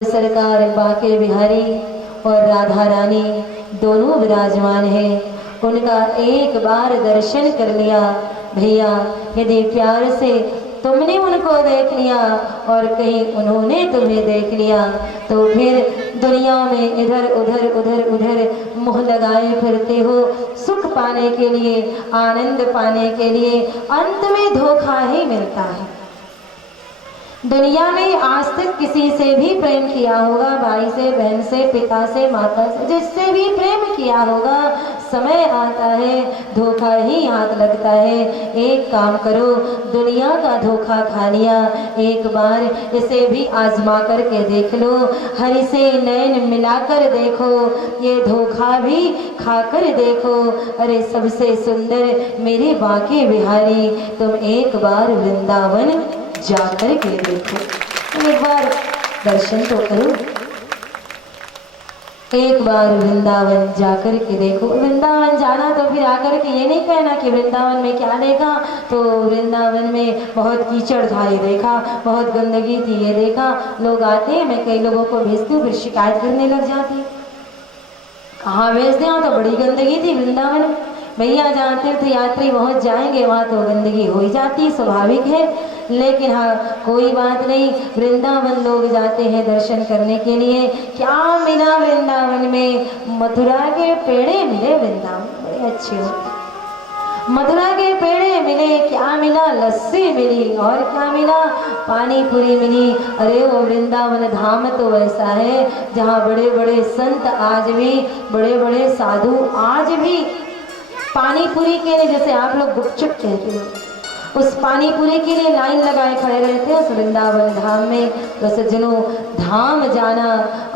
सरकार बाके बिहारी और राधा रानी दोनों विराजमान हैं। उनका एक बार दर्शन कर लिया भैया, यदि प्यार से तुमने उनको देख लिया और कहीं उन्होंने तुम्हें देख लिया तो फिर दुनिया में इधर उधर मुंह लगाए फिरते हो सुख पाने के लिए, आनंद पाने के लिए, अंत में धोखा ही मिलता है। दुनिया में आज तक किसी से भी प्रेम किया होगा, भाई से, बहन से, पिता से, माता से, जिससे भी प्रेम किया होगा, समय आता है धोखा ही हाथ लगता है। एक काम करो, दुनिया का धोखा खा लिया, एक बार इसे भी आजमा करके देख लो, हरि से नैन मिलाकर देखो, ये धोखा भी खाकर देखो। अरे सबसे सुंदर मेरे बाके बिहारी, तुम एक बार वृंदावन जाकर के देखो, एक बार दर्शन तो करो, एक बार वृंदावन जाकर के देखो। वृंदावन जाना तो फिर आकर के ये नहीं कहना कि वृंदावन में क्या देखा, तो वृंदावन में बहुत कीचड़ था ये देखा, बहुत गंदगी थी ये देखा। लोग आते हैं, मैं कई लोगों को भेजती हूँ, फिर शिकायत करने लग जाती, कहाँ भेजते हैं, तो बड़ी गंदगी थी वृंदावन में। भैया जहाँ तीर्थ यात्री पहुँच जाएंगे वहाँ तो गंदगी हो ही जाती, स्वाभाविक है। लेकिन हाँ कोई बात नहीं, वृंदावन लोग जाते हैं दर्शन करने के लिए। क्या मिला वृंदावन में? मथुरा के पेड़े मिले, वृंदावन बड़े अच्छे होते, मथुरा के पेड़े मिले। क्या मिला? लस्सी मिली। और क्या मिला? पानी पूरी मिली। अरे वो वृंदावन धाम तो ऐसा है जहाँ बड़े बड़े संत आज भी, बड़े बड़े साधु आज भी पानी पूरी के लिए, जैसे आप लोग गुपचुप कहते हो, उस पानी पूरी के लिए लाइन लगाए खड़े रहते हैं उस वृंदावन धाम में। तो सज्जनों, धाम जाना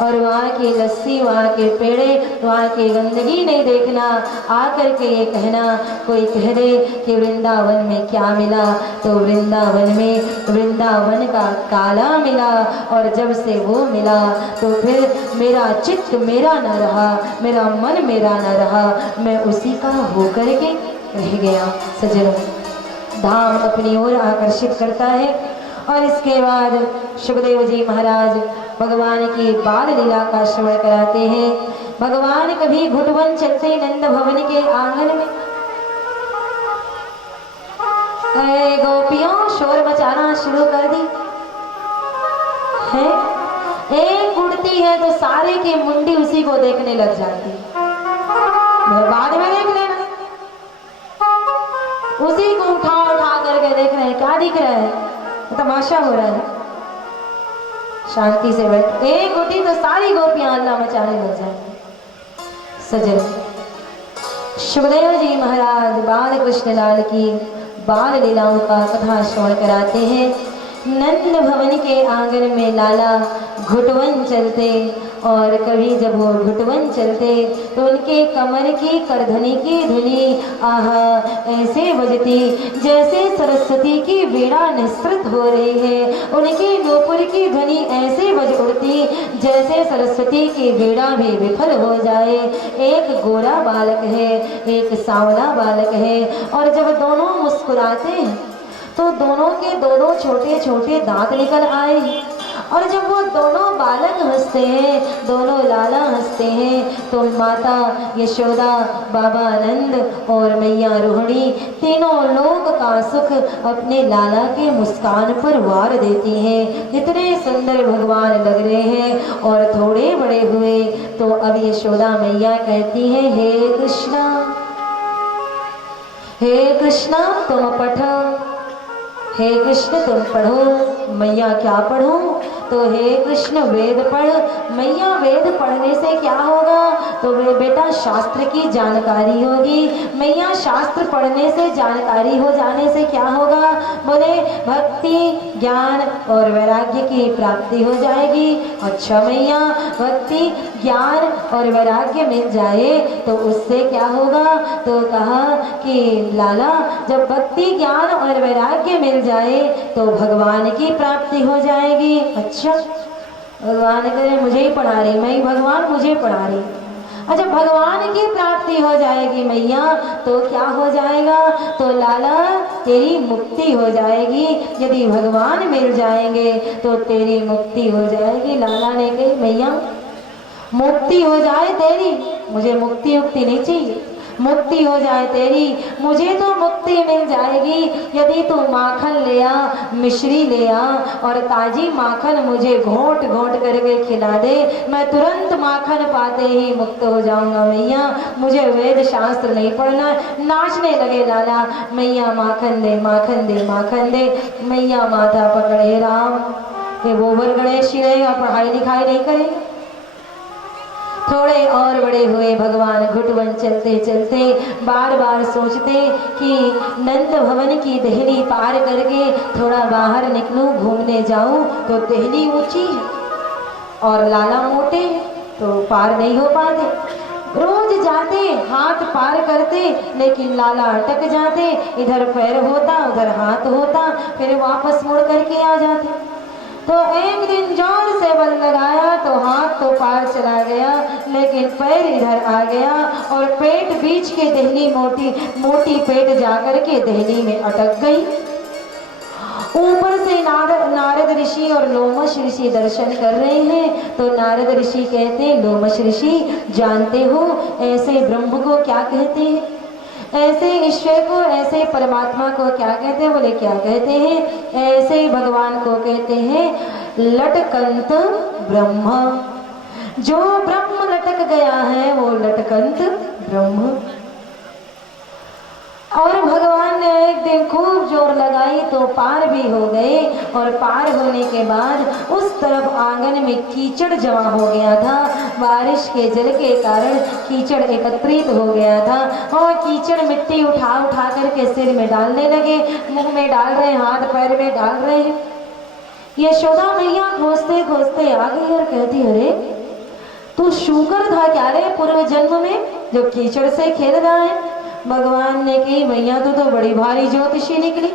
और वहाँ की लस्सी, वहाँ के पेड़े, वहाँ की गंदगी नहीं देखना, आकर के ये कहना, कोई कह दे कि वृंदावन में क्या मिला, तो वृंदावन में वृंदावन का काला मिला। और जब से वो मिला तो फिर मेरा चित्त मेरा न रहा, मेरा मन मेरा न रहा, मैं उसी का होकर के रह गया। सज्जनों, धाम अपनी ओर आकर्षित करता है। और इसके बाद सुखदेव जी महाराज भगवान की बाल लीला का श्रवण कराते हैं। भगवान कभी घुटवन चलते नंद भवन के आंगन में, गोपियों शोर मचाना शुरू कर दी है। एक उड़ती है तो सारे की मुंडी उसी को देखने लग जाती है, बाद में देख लेना, उसी को उठा करके देख रहे हैं, क्या दिख रहा है, तमाशा हो रहा है। शांति से बैठ, एक उठी तो सारी गोपियां अल्लाह मचाने लग जाएंगी। सजन, सुखदेव जी महाराज बाल कृष्ण लाल की बाल लीलाओं का कथा श्रवण कराते हैं। नंद भवन के आंगन में लाला घुटवन चलते, और कभी जब वो घुटवन चलते तो उनके कमर की करधनी की धुनी आहा ऐसे बजती जैसे सरस्वती की वीणा निस्तृत हो रही है। उनकी नूपुर की ध्वनि ऐसे बज उड़ती जैसे सरस्वती की वीणा भी विफल हो जाए। एक गोरा बालक है, एक सांवला बालक है, और जब दोनों मुस्कुराते हैं तो दोनों के दो छोटे छोटे दांत निकल आए। और जब वो दोनों बालक हंसते हैं, दोनों लाला हंसते हैं, तो माता यशोदा, बाबा नंद और मैया रोहिणी तीनों लोग का सुख अपने लाला के मुस्कान पर वार देती हैं। इतने सुंदर भगवान लग रहे हैं। और थोड़े बड़े हुए तो अब यशोदा मैया कहती हैं, हे कृष्णा, हे कृष्णा तुम पढ़ो, हे कृष्ण तुम पढ़ो। मैया क्या पढ़ूं? तो हे कृष्ण वेद पढ़। मैया वेद पढ़ने से क्या होगा? तो बेटा शास्त्र की जानकारी होगी। मैया शास्त्र पढ़ने से, जानकारी हो जाने से क्या होगा? बोले भक्ति, ज्ञान और वैराग्य की प्राप्ति हो जाएगी। अच्छा मैया, भक्ति, ज्ञान और वैराग्य मिल जाए तो उससे क्या होगा? तो कहा कि लाला, जब भक्ति, ज्ञान और वैराग्य मिल जाए तो भगवान की प्राप्ति हो जाएगी। अच्छा, भगवान करे मुझे ही पढ़ा रही, मैं ही भगवान मुझे पढ़ा रही। अच्छा, भगवान की प्राप्ति हो जाएगी मैया तो क्या हो जाएगा? तो लाला तेरी मुक्ति हो जाएगी। यदि भगवान मिल जाएंगे तो तेरी मुक्ति हो जाएगी। लाला ने कही मैया मुक्ति हो जाए तेरी, मुझे मुक्ति उक्ति नहीं चाहिए, मुक्ति हो जाए तेरी, मुझे तो मुक्ति मिल जाएगी यदि तू माखन ले आ, मिश्री ले आ और ताजी माखन मुझे घोंट घोंट करके खिला दे, मैं तुरंत माखन पाते ही मुक्त हो जाऊंगा मैया, मुझे वेद शास्त्र नहीं पढ़ना। नाचने लगे लाला, मैया माखन दे माखन दे माखन दे। मैया माथा पकड़े, राम ये गोबर गणेश ही रहेगा, पढ़ाई लिखाई नहीं करेगा। थोड़े और बड़े हुए भगवान घुटवन चलते चलते बार बार सोचते कि नंद भवन की देहली पार करके थोड़ा बाहर निकलूं, घूमने जाऊं, तो देहली ऊंची है और लाला मोटे हैं तो पार नहीं हो पाते। रोज जाते, हाथ पार करते, लेकिन लाला अटक जाते, इधर पैर होता उधर हाथ होता, फिर वापस मुड़ करके आ जाते। तो एक दिन जोर से बल लगाया तो हाथ तो पार चला गया, लेकिन पैर इधर आ गया और पेट बीच के देहली मोटी पेट जाकर के देहली में अटक गई। ऊपर से नारद ऋषि और लोमश ऋषि दर्शन कर रहे हैं। तो नारद ऋषि कहते हैं, लोमश ऋषि जानते हो ऐसे ब्रह्म को क्या कहते हैं, ऐसे ईश्वर को, ऐसे परमात्मा को क्या कहते हैं? बोले क्या कहते हैं? ऐसे भगवान को कहते हैं लटकंत ब्रह्म। जो ब्रह्म लटक गया है वो लटकंत ब्रह्म। और भगवान ने एक दिन खूब जोर लगाई तो पार भी हो गए, और पार होने के बाद उस तरफ आंगन में कीचड़ जमा हो गया था। बारिश के जल के कारण कीचड़ एकत्रित हो गया था और कीचड़ मिट्टी उठा उठा करके सिर में डालने लगे, मुंह में डाल रहे, हाथ पैर में डाल रहे हैं। यशोदा मैया खोजते खोजते आ गई और कहती, अरे तू शूकर था क्या रे पूर्व जन्म में जो कीचड़ से खेल रहा है? भगवान ने कही, मैया तो बड़ी भारी ज्योतिषी निकली,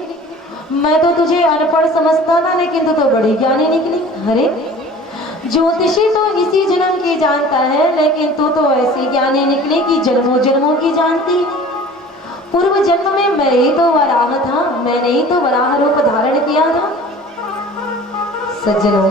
मैं तो तुझे अनपढ़ समझता था लेकिन तू तो बड़ी ज्ञानी निकली। अरे ज्योतिषी तो इसी जन्म की जानता है, लेकिन तू तो ऐसी ज्ञानी निकली कि जन्मों जन्मों की जानती। पूर्व जन्म में मैं ही तो वराह था, मैंने ही तो वराह रूप धारण किया था। सज्जनों,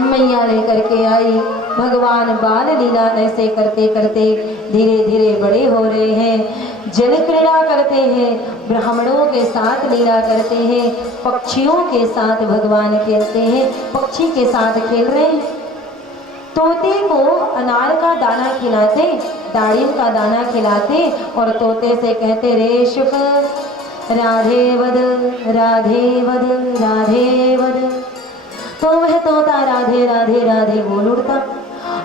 मैया लेकर के आई, भगवान बाल लीला ऐसे करते करते धीरे धीरे बड़े हो रहे हैं। जल क्रीड़ा करते हैं, ब्राह्मणों के साथ लीला करते हैं, पक्षियों के साथ भगवान खेलते हैं, पक्षी के साथ खेल रहे हैं। तोते को अनार का दाना खिलाते, दाड़िम का दाना खिलाते और तोते से कहते, रे शुक राधे वद राधे वद राधे वद। तो वह तोता राधे राधे राधे बोल उड़ता,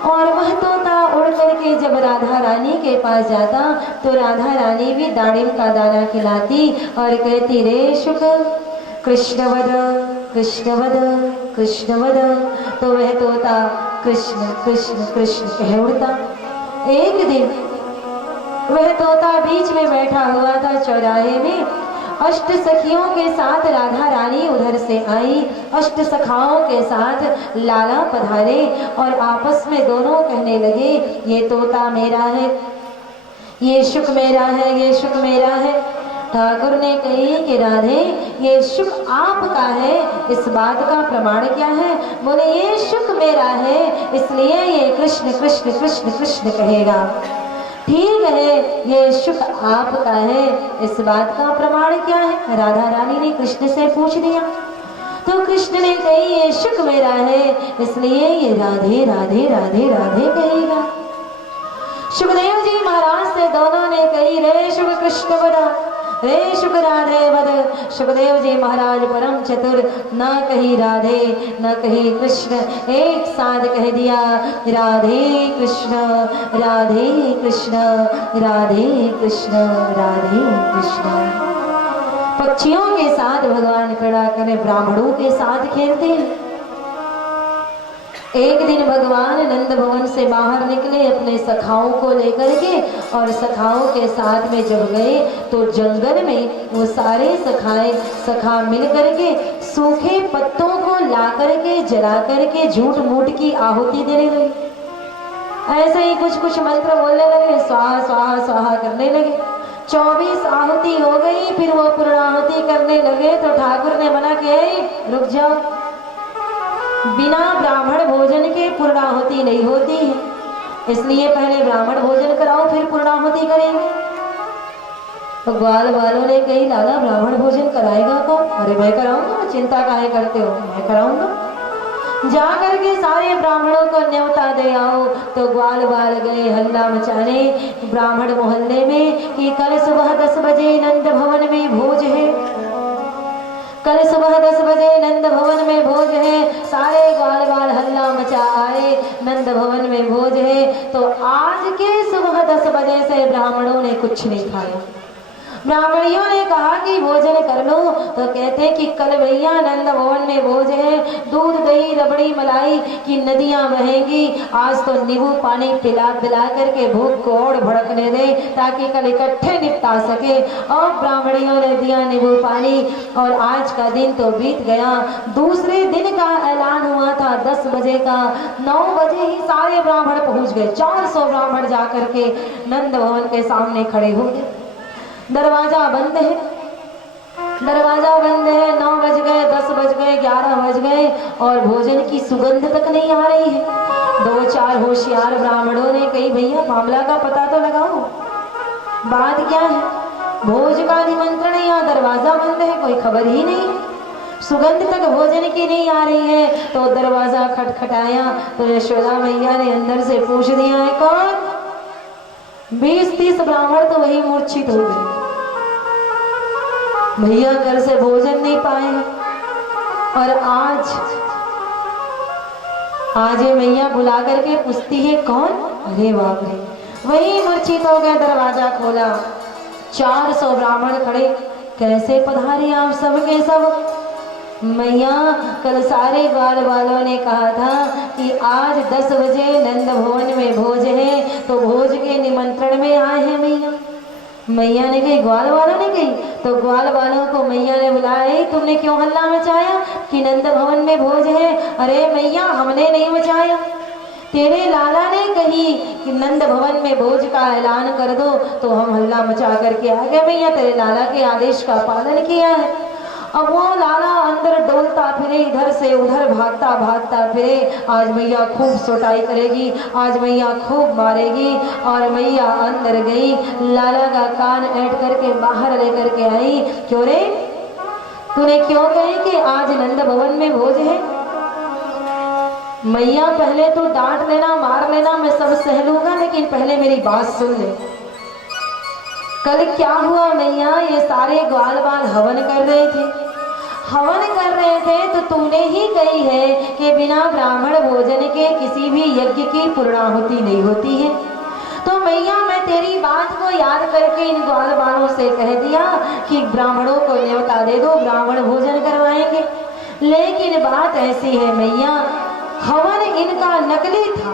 और वह तोता उड़ करके जब राधा रानी के पास जाता तो राधा रानी भी दाड़िम का दाना खिलाती और कहती, रे शुक कृष्णवद कृष्णवद कृष्णवद। तो वह तोता कृष्ण कृष्ण कृष्ण कह उड़ता। एक दिन वह तोता बीच में बैठा हुआ था चौराहे में, अष्ट सखियों के साथ राधा रानी उधर से आई, अष्ट सखाओं के साथ लाला पधारे और आपस में दोनों कहने लगे, ये तोता मेरा है, ये शुक मेरा है, ये शुक मेरा है। ठाकुर ने कही कि राधे ये शुक आपका है, इस बात का प्रमाण क्या है? बोले ये शुक मेरा है इसलिए ये कृष्ण कृष्ण कृष्ण कृष्ण कहेगा। ठीक है, ये शुक आपका है, इस बात का प्रमाण क्या है? राधा रानी ने कृष्ण से पूछ दिया। तो कृष्ण ने कही, ये शुक मेरा है इसलिए ये राधे राधे राधे राधे कहेगा। सुखदेव जी महाराज से दोनों ने कही, रे शुक कृष्ण बड़ा, रे शुक राधे वद। सुखदेव जी महाराज परम चतुर, न कही राधे न कही कृष्ण, एक साथ कह दिया, राधे कृष्ण राधे कृष्ण राधे कृष्ण राधे कृष्ण। पक्षियों के साथ भगवान क्रीड़ा करे, ब्राह्मणों के साथ खेलते हैं। एक दिन भगवान नंद भवन से बाहर निकले अपने सखाओं को लेकर के, और सखाओं के साथ में जब गए तो जंगल में वो सारे सखा मिल करके सूखे पत्तों को ला करके जला करके झूठ मूठ की आहुति देने लगे। ऐसे ही कुछ कुछ मंत्र बोलने लगे, स्वाहा स्वाहा स्वाहा करने लगे। 24 आहुति हो गई, फिर वो पूर्णाहुति करने लगे तो ठाकुर ने मना किया, रुक जाओ, बिना ब्राह्मण भोजन के पूर्णाहुति नहीं होती है, इसलिए पहले ब्राह्मण भोजन कराओ फिर पूर्णाहुति करेंगे। तो ग्वाल वालों ने कही, लाला ब्राह्मण भोजन कराएगा कौन? अरे मैं कराऊंगा, चिंता काहे करते हो, मैं कराऊंगा। जा करके सारे ब्राह्मणों को न्योता दे आओ। तो ग्वाल बाल गए हल्ला मचाने ब्राह्मण मोहल्ले में कि कल सुबह 10 बजे नंद भवन में भोज है, कल सुबह 10 बजे नंद भवन में भोज है। सारे ग्वाल बाल हल्ला मचा आए, नंद भवन में भोज है। तो आज के सुबह 10 बजे से ब्राह्मणों ने कुछ नहीं खाया। ब्राह्मणियों ने कहा कि भोजन कर लो, तो कहते कि कल भैया नंद भवन में भोज है, दूध दही रबड़ी मलाई की नदियां बहेंगी, आज तो नींबू पानी पिला पिला करके भूख को और भड़कने दे ताकि कल इकट्ठे निपटा सके। और ब्राह्मणियों ने दिया नींबू पानी और आज का दिन तो बीत गया। दूसरे दिन का ऐलान हुआ था 10 बजे का, 9 बजे ही सारे ब्राह्मण पहुंच गए। 400 ब्राह्मण जाकर के नंद भवन के सामने खड़े हो गए। दरवाजा बंद है, दरवाजा बंद है। 9 बज गए, 10 बज गए, 11 बज गए और भोजन की सुगंध तक नहीं आ रही है। 2-4 होशियार ब्राह्मणों ने कही, भैया मामला का पता तो लगाओ, बात क्या है? भोज का निमंत्रण, यहाँ दरवाजा बंद है, कोई खबर ही नहीं, सुगंध तक भोजन की नहीं आ रही है। तो दरवाजा खटखटाया तो यशोदा मैया ने अंदर से पूछ दिया, है कौन? 20-30 ब्राह्मण तो वही मूर्छित हो गए, भैया घर से भोजन नहीं पाए। और आज ये मैया बुला करके पूछती है कौन? अरे बाप रे, वही मूर्छित हो गए। दरवाजा खोला, 400 ब्राह्मण खड़े। कैसे पधारे आप सब के सब? मैया कल सारे ग्वाल वालों ने कहा था कि आज 10 बजे नंद भवन में भोज है, तो भोज के निमंत्रण में आए हैं मैया। मैया ने कही, ग्वाल वालों ने कही? तो ग्वाल वालों को मैया ने बुलाया, तुमने क्यों हल्ला मचाया कि नंद भवन में भोज है? अरे मैया हमने नहीं मचाया, तेरे लाला ने कही कि नंद भवन में भोज का ऐलान कर दो, तो हम हल्ला मचा करके आ गए मैया, तेरे लाला के आदेश का पालन किया है। अब वो लाला अंदर डोलता फिरे, इधर से उधर भागता भागता फिरे। आज मैया खूब सोटाई करेगी, आज मैया खूब मारेगी। और मैया अंदर गई, लाला का कान ऐंठ करके बाहर लेकर के आई। क्यों रे, तूने क्यों कही कि आज नंद भवन में भोज है? मैया पहले तो डांट लेना, मार लेना, मैं सब सह लूंगा, लेकिन पहले मेरी बात सुन ले। कल क्या हुआ मैया, ये सारे ग्वाल बाल हवन कर रहे थे, हवन कर रहे थे, तो तूने ही कही है कि बिना ब्राह्मण भोजन के किसी भी यज्ञ की पूर्णाहुति नहीं होती है। तो मैया मैं तेरी बात को याद करके इन ग्वाल बालों से कह दिया कि ब्राह्मणों को न्योता दे दो, ब्राह्मण भोजन करवाएंगे। लेकिन बात ऐसी है मैया, हवन इनका नकली था,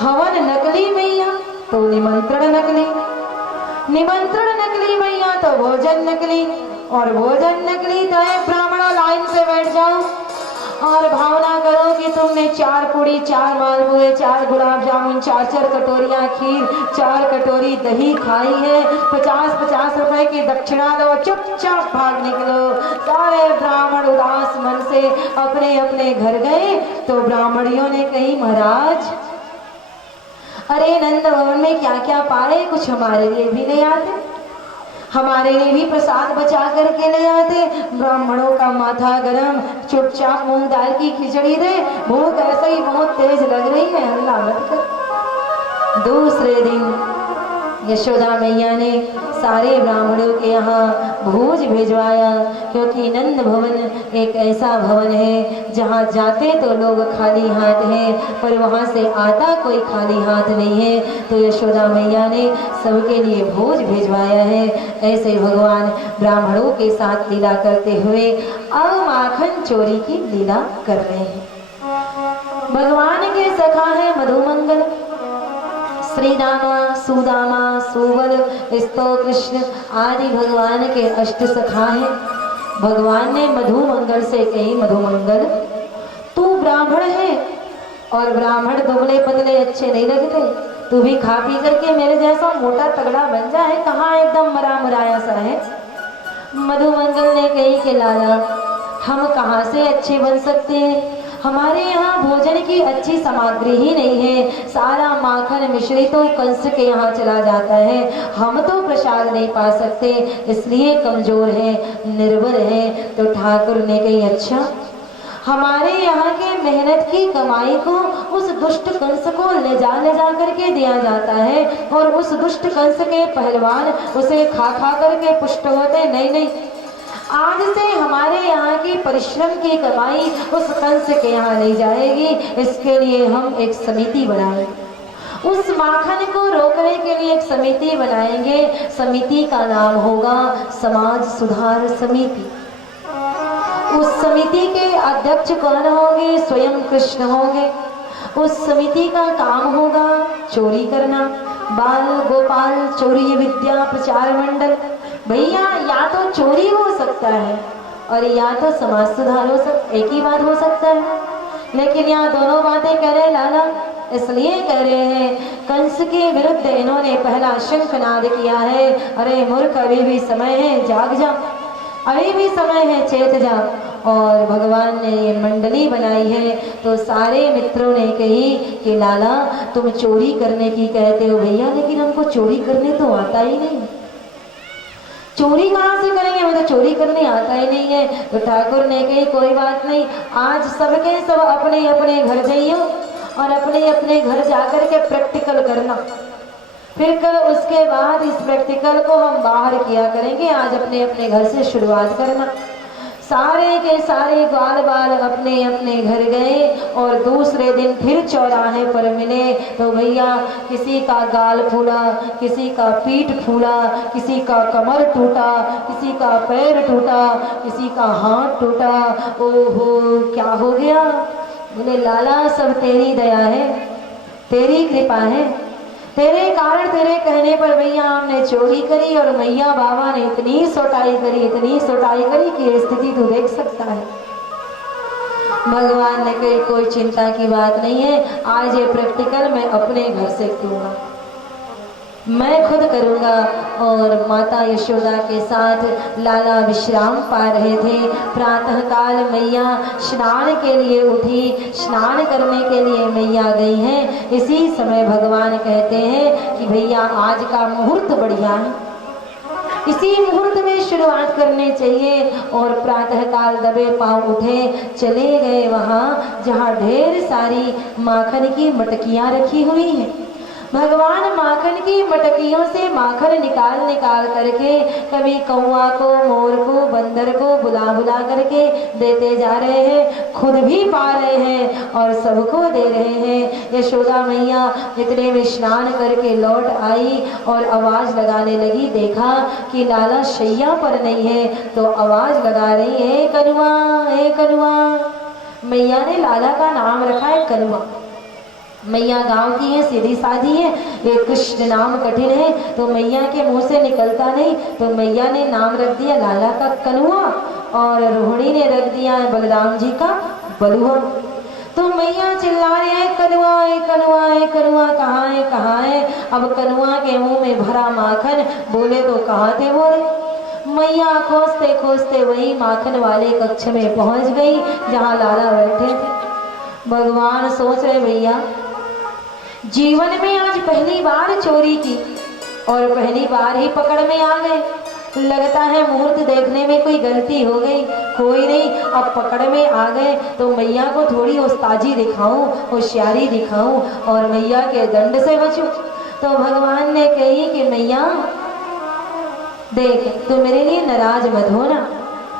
हवन नकली मैया, तो निमंत्रण नकली, निमंत्रण नकली मैया, तो भोजन नकली, और भोजन नकली। तो एक ब्राह्मणों लाइन से बैठ जाओ और भावना करो कि तुमने 4 पूड़ी, 4 मालपुए, 4 गुलाब जामुन, 4 कटोरियां खीर, 4 कटोरी दही खाई है। 50-50 रुपए की दक्षिणा लो, चुपचाप भाग निकलो। सारे ब्राह्मण उदास मन से अपने अपने घर गए। तो ब्राह्मणियों ने कही, महाराज अरे नंद भवन में क्या क्या पाए, कुछ हमारे लिए भी ले आते, हमारे लिए भी प्रसाद बचा करके ले आते। ब्राह्मणों का माथा गरम, चुपचाप मूंग दाल की खिचड़ी दे, भूख ऐसे ही बहुत तेज लग रही है, हल्ला मत कर। दूसरे दिन यशोदा मैया ने सारे ब्राह्मणों के यहाँ भोज भिजवाया, क्योंकि नंद भवन एक ऐसा भवन है जहाँ जाते तो लोग खाली हाथ हैं, पर वहाँ से आता कोई खाली हाथ नहीं है। तो यशोदा मैया ने सबके लिए भोज भिजवाया है। ऐसे भगवान ब्राह्मणों के साथ लीला करते हुए अब माखन चोरी की लीला कर रहे हैं। भगवान के सखा है मधुमंगल, श्री रामा, सुदामा, सुबल, स्तो कृष्ण आदि भगवान के 8 सखा हैं। भगवान ने मधुमंगल से कही, मधुमंगल तू ब्राह्मण है और ब्राह्मण दुबले पतले अच्छे नहीं लगते। तू भी खा पी करके मेरे जैसा मोटा तगड़ा बन जाए, कहाँ एकदम मरा मुराया सा है। मधुमंगल ने कही कि लाला हम कहाँ से अच्छे बन सकते हैं, हमारे यहाँ भोजन की अच्छी सामग्री ही नहीं है, सारा माखन मिश्री तो कंस के यहाँ चला जाता है, हम तो प्रसाद नहीं पा सकते, इसलिए कमजोर है, निर्बल है। तो ठाकुर ने कही अच्छा, हमारे यहाँ के मेहनत की कमाई को उस दुष्ट कंस को ले जा करके दिया जाता है, और उस दुष्ट कंस के पहलवान उसे खा करके पुष्ट होते। नहीं नहीं, आज से हमारे यहाँ की परिश्रम की कमाई उस कंस के यहाँ नहीं जाएगी, इसके लिए हम एक समिति बनाएंगे, उस माखन को रोकने के लिए एक समिति बनाएंगे। समिति का नाम होगा समाज सुधार समिति। उस समिति के अध्यक्ष कौन होंगे? स्वयं कृष्ण होंगे। उस समिति का काम होगा चोरी करना, बाल गोपाल चोरी विद्या प्रचार मंडल। भैया या तो चोरी हो सकता है और या तो समाज सुधार हो सकता, एक ही बात हो सकता है, लेकिन यहाँ दोनों बातें कह रहे लाला, इसलिए कह रहे हैं कंस के विरुद्ध इन्होंने पहला शंखनाद किया है। अरे मूर्ख, अभी भी समय है, जाग जा, अभी भी समय है, चेत जा। और भगवान ने ये मंडली बनाई है। तो सारे मित्रों ने कही कि लाला तुम चोरी करने की कहते हो भैया, लेकिन हमको चोरी करने तो आता ही नहीं, चोरी कहाँ से करेंगे, हमें तो चोरी करने आता ही नहीं है। तो ठाकुर ने कही कोई बात नहीं, आज सबके सब अपने अपने घर जाइयो और अपने अपने घर जाकर के प्रैक्टिकल करना, फिर कल उसके बाद इस प्रैक्टिकल को हम बाहर किया करेंगे, आज अपने अपने घर से शुरुआत करना। सारे के सारे ग्वाल बाल अपने अपने घर गए और दूसरे दिन फिर चौराहे पर मिले। तो भैया किसी का गाल फूला, किसी का पीठ फूला, किसी का कमर टूटा, किसी का पैर टूटा, किसी का हाथ टूटा। ओहो क्या हो गया? बोले लाला सब तेरी दया है, तेरी कृपा है, तेरे कारण तेरे कहने पर भैया हमने चोरी करी और मैया बाबा ने इतनी सोटाई करी, इतनी सोटाई करी कि ये स्थिति तू देख सकता है। भगवान ने कही कोई चिंता की बात नहीं है, आज ये प्रैक्टिकल मैं अपने घर से करूंगा, मैं खुद करूंगा। और माता यशोदा के साथ लाला विश्राम पा रहे थे। प्रातःकाल मैया स्नान के लिए उठी, स्नान करने के लिए मैया गई हैं। इसी समय भगवान कहते हैं कि भैया आज का मुहूर्त बढ़िया है, इसी मुहूर्त में शुरुआत करनी चाहिए। और प्रातःकाल दबे पांव उठे, चले गए वहाँ जहाँ ढेर सारी माखन की मटकियाँ रखी हुई हैं। भगवान माखन की मटकियों से माखन निकाल करके कभी कौवा को, मोर को, बंदर को बुला करके देते जा रहे हैं, खुद भी पा रहे हैं और सबको दे रहे हैं। यशोदा मैया इतने में स्नान करके लौट आई और आवाज लगाने लगी, देखा कि लाला शैया पर नहीं है तो आवाज लगा रही है कनुआ, ए कनुआ। मैया ने लाला का नाम रखा है कनुआ। मैया गांव की है, सीधी साधी है, ये कृष्ण नाम कठिन है तो मैया के मुंह से निकलता नहीं, तो मैया ने नाम रख दिया लाला का कनुआ और रोहिणी ने रख दिया है बलराम जी का बलुआ। तो मैया चिल्ला रहे हैं कनुआ है, कनुआ है, कनुआ कहाँ है, कहाँ है। अब कनुआ के मुंह में भरा माखन, बोले तो कहाँ थे बोले। मैया खोजते खोजते वही माखन वाले कक्ष में पहुंच गई जहाँ लाला बैठे थे। भगवान सोच रहे भैया जीवन में आज पहली बार चोरी की और पहली बार ही पकड़ में आ गए, लगता है मुहूर्त देखने में कोई गलती हो गई। कोई नहीं, अब पकड़ में आ गए तो मैया को थोड़ी उस्ताजी दिखाऊं, होशियारी दिखाऊं और मैया के दंड से बचूं। तो भगवान ने कही कि मैया देख, तू मेरे लिए नाराज मत होना,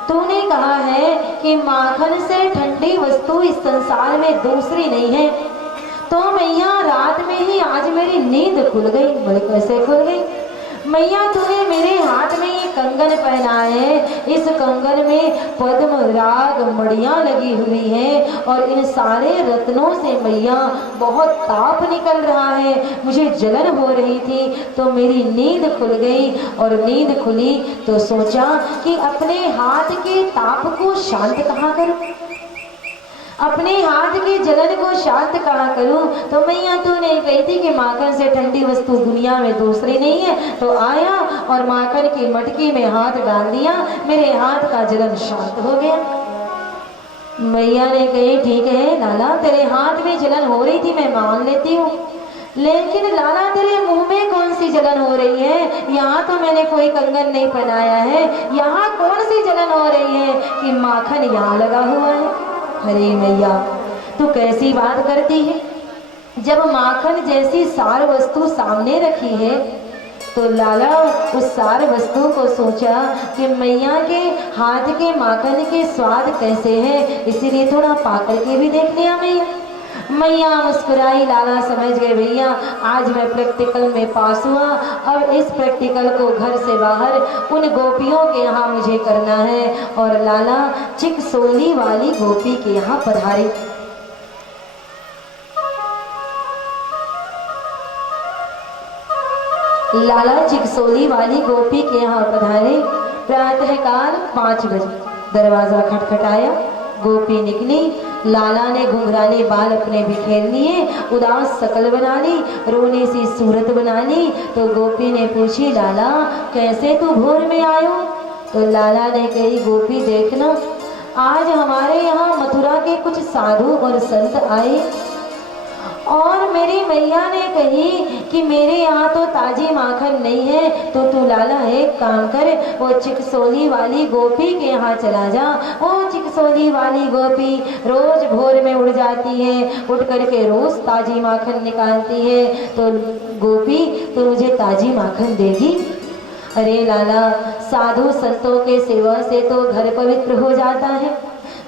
तूने कहा है कि माखन से ठंडी वस्तु इस संसार में दूसरी नहीं है, तो मैया रात में ही आज मेरी नींद खुल गई। बोले कैसे खुल गई? मैया तूने मेरे हाथ में ये कंगन पहना है, इस कंगन में पद्म राग मड़ियाँ लगी हुई हैं और इन सारे रत्नों से मैया बहुत ताप निकल रहा है, मुझे जलन हो रही थी तो मेरी नींद खुल गई। और नींद खुली तो सोचा कि अपने हाथ के ताप को शांत कहाँ करूं। अपने हाथ के जलन को शांत कहाँ करूं? तो मैया तूने कही थी कि माखन से ठंडी वस्तु दुनिया में दूसरी नहीं है। तो आया और माखन की मटकी में हाथ डाल दिया, मेरे हाथ का जलन शांत हो गया। मैया ने कही ठीक है लाला, तेरे हाथ में जलन हो रही थी मैं मान लेती हूँ, लेकिन लाला तेरे मुंह में कौन सी जलन हो रही है? यहाँ तो मैंने कोई कंगन नहीं पहनाया है, यहाँ कौन सी जलन हो रही है कि माखन यहाँ लगा हुआ है? अरे मैया तू कैसी बात करती है? जब माखन जैसी सार वस्तु सामने रखी है तो लाला उस सार वस्तु को सोचा कि मैया के हाथ के माखन के स्वाद कैसे है, इसीलिए थोड़ा पाकर के भी देख लिया मैया। मैया मुस्कुराई। लाला समझ गए भैया आज मैं प्रैक्टिकल में पास हुआ, अब इस प्रैक्टिकल को घर से बाहर उन गोपियों के यहाँ मुझे करना है। और लाला चिकसोली वाली गोपी के यहाँ पधारे। लाला चिकसोली वाली गोपी के यहाँ पधारे। प्रातःकाल 5 बजे दरवाजा खटखटाया, गोपी निकली। लाला ने घुंघराले बाल अपने बिखेर लिए, उदास शकल बना ली, रोने सी सूरत बना ली। तो गोपी ने पूछी लाला कैसे तू भोर में आयो? तो लाला ने कही गोपी देखना आज हमारे यहाँ मथुरा के कुछ साधु और संत आए और मेरी मैया ने कही कि मेरे यहाँ तो ताजी माखन नहीं है, तो तू लाला एक काम कर, वो चिकसोली वाली गोपी के यहाँ चला जा। वो चिकसोली वाली गोपी रोज भोर में उड़ जाती है, उठ करके रोज ताजी माखन निकालती है। तो गोपी तो मुझे ताजी माखन देगी? अरे लाला साधु संतों के सेवा से तो घर पवित्र हो जाता है,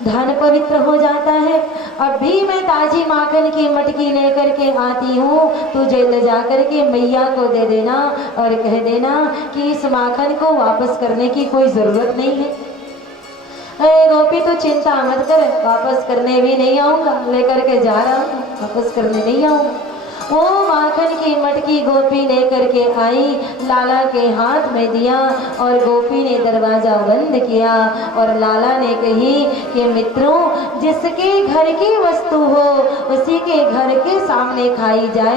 धन पवित्र हो जाता है। अब भी मैं ताजी माखन की मटकी लेकर के आती हूँ, तुझे ले जा करके मैया को दे देना और कह देना कि इस माखन को वापस करने की कोई जरूरत नहीं है। अरे गोपी तो चिंता मत कर, वापस करने भी नहीं आऊँगा, लेकर के जा रहा हूँ, वापस करने नहीं आऊँगा। वो माखन की मटकी गोपी लेकर के आई, लाला के हाथ में दिया और गोपी ने दरवाजा बंद किया। और लाला ने कही कि मित्रों जिसके घर की वस्तु हो उसी के घर के सामने खाई जाए।